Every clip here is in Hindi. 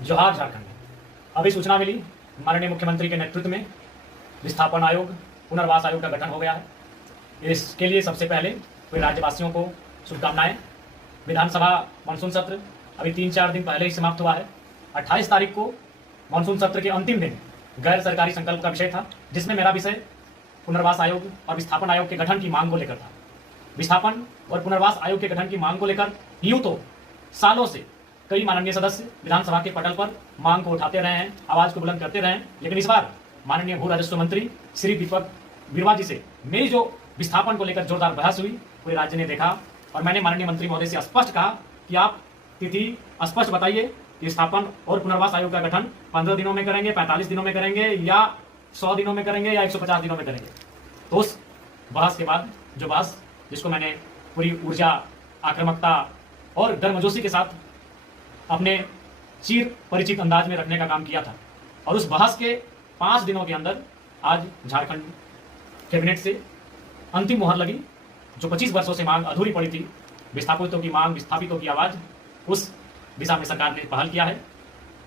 जोहार झारखंड में अभी सूचना मिली, माननीय मुख्यमंत्री के नेतृत्व में विस्थापन आयोग, पुनर्वास आयोग का गठन हो गया है। इसके लिए सबसे पहले पूरे राज्यवासियों को शुभकामनाएं। विधानसभा मानसून सत्र अभी 3-4 दिन पहले ही समाप्त हुआ है। 28 तारीख को मानसून सत्र के अंतिम दिन गैर सरकारी संकल्प का विषय था, जिसमें मेरा विषय पुनर्वास आयोग और विस्थापन आयोग के गठन की मांग को लेकर था। विस्थापन और पुनर्वास आयोग के गठन की मांग को लेकर यूं तो सालों से कई माननीय सदस्य विधानसभा के पटल पर मांग को उठाते रहे हैं, आवाज को बुलंद करते रहे हैं, लेकिन इस बार माननीय भू राजस्व मंत्री श्री दीपक बिरुवा जी से मेरी जो विस्थापन को लेकर जोरदार बहस हुई, पूरे राज्य ने देखा और मैंने माननीय मंत्री महोदय से स्पष्ट कहा कि आप तिथि स्पष्ट बताइए कि विस्थापन और पुनर्वास आयोग का गठन 15 दिनों में करेंगे, 45 दिनों में करेंगे या 100 दिनों में करेंगे या 150 दिनों में करेंगे। तो उस बहस के बाद जो बहस जिसको मैंने पूरी ऊर्जा, आक्रामकता और गर्मजोशी के साथ अपने चिर परिचित अंदाज में रखने का काम किया था, और उस बहस के 5 दिनों के अंदर आज झारखंड कैबिनेट से अंतिम मुहर लगी। जो 25 वर्षों से मांग अधूरी पड़ी थी, विस्थापितों की मांग, विस्थापितों की आवाज, उस दिशा में सरकार ने पहल किया है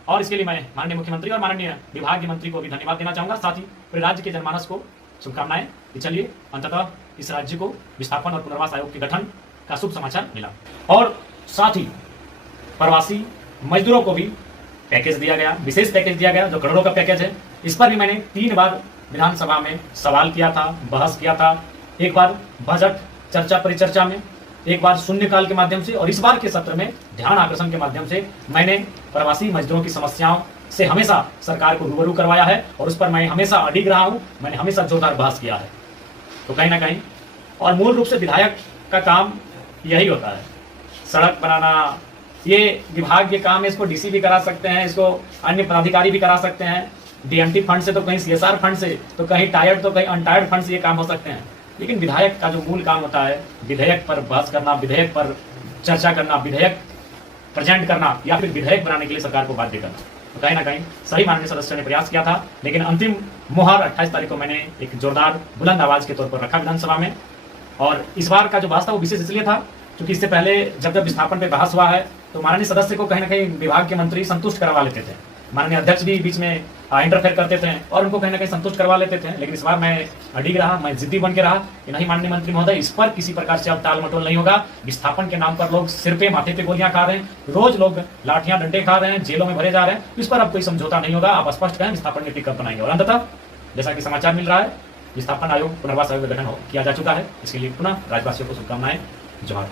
और इसके लिए मैं माननीय मुख्यमंत्री और माननीय विभागीय मंत्री को भी धन्यवाद देना चाहूंगा। साथ ही पूरे राज्य के जनमानस को शुभकामनाएं कि चलिए अंततः इस राज्य को विस्थापन और पुनर्वास आयोग के गठन का शुभ समाचार मिला। और साथ ही प्रवासी मजदूरों को भी पैकेज दिया गया, विशेष पैकेज दिया गया जो करोड़ों का पैकेज है। इस पर भी मैंने 3 बार विधानसभा में सवाल किया था, बहस किया था। एक बार बजट चर्चा परिचर्चा में, एक बार शून्यकाल के माध्यम से और इस बार के सत्र में ध्यान आकर्षण के माध्यम से मैंने प्रवासी मजदूरों की समस्याओं से हमेशा सरकार को रूबरू करवाया है और उस पर मैं हमेशा अडिग रहा हूं। मैंने हमेशा जोरदार बहस किया है। तो कहीं ना कहीं और मूल रूप से विधायक का काम यही होता है, सड़क बनाना। ये विभाग के काम है, इसको डीसी भी करा सकते हैं, इसको अन्य पदाधिकारी भी करा सकते हैं। डीएमटी फंड से तो कहीं सीएसआर फंड से, तो कहीं टायर्ड तो कहीं अनटायर्ड फंड से ये काम हो सकते हैं। लेकिन विधायक का जो मूल काम होता है, विधेयक पर बहस करना, विधेयक पर चर्चा करना, विधेयक प्रेजेंट करना या फिर विधेयक बनाने के लिए सरकार को बाध्य करना। तो कहीं ना कहीं सही माननीय सदस्यों ने प्रयास किया था, लेकिन अंतिम मुहर 28 तारीख को मैंने एक जोरदार बुलंद आवाज के तौर पर रखा विधानसभा में। और इस बार का जो बहस था वो विशेष इसलिए था क्योंकि इससे पहले जब विस्थापन पे बहस हुआ है तो माननीय सदस्य को कहीं ना कहीं विभाग के मंत्री संतुष्ट करवा लेते थे, माननीय अध्यक्ष भी बीच में इंटरफेयर करते थे और उनको कहीं ना कहीं संतुष्ट करवा लेते थे। लेकिन इस बार मैं अडिग रहा, मैं जिद्दी बन के रहा कि नहीं माननीय मंत्री महोदय, इस पर किसी प्रकार से अब टाल मटोल नहीं होगा। विस्थापन के नाम पर लोग सिर पे माथे पे गोलियां खा रहे हैं, रोज लोग लाठियां डंडे खा रहे हैं, जेलों में भरे जा रहे हैं। इस पर अब कोई समझौता नहीं होगा। आप स्पष्ट कहें विस्थापन नीति कब बनाएंगे। और अंततः जैसा कि समाचार मिल रहा है, विस्थापन आयोग, पुनर्वास आयोग का गठन किया जा चुका है। इसके लिए पुनः राज्यवासियों को शुभकामनाएं। जोहार।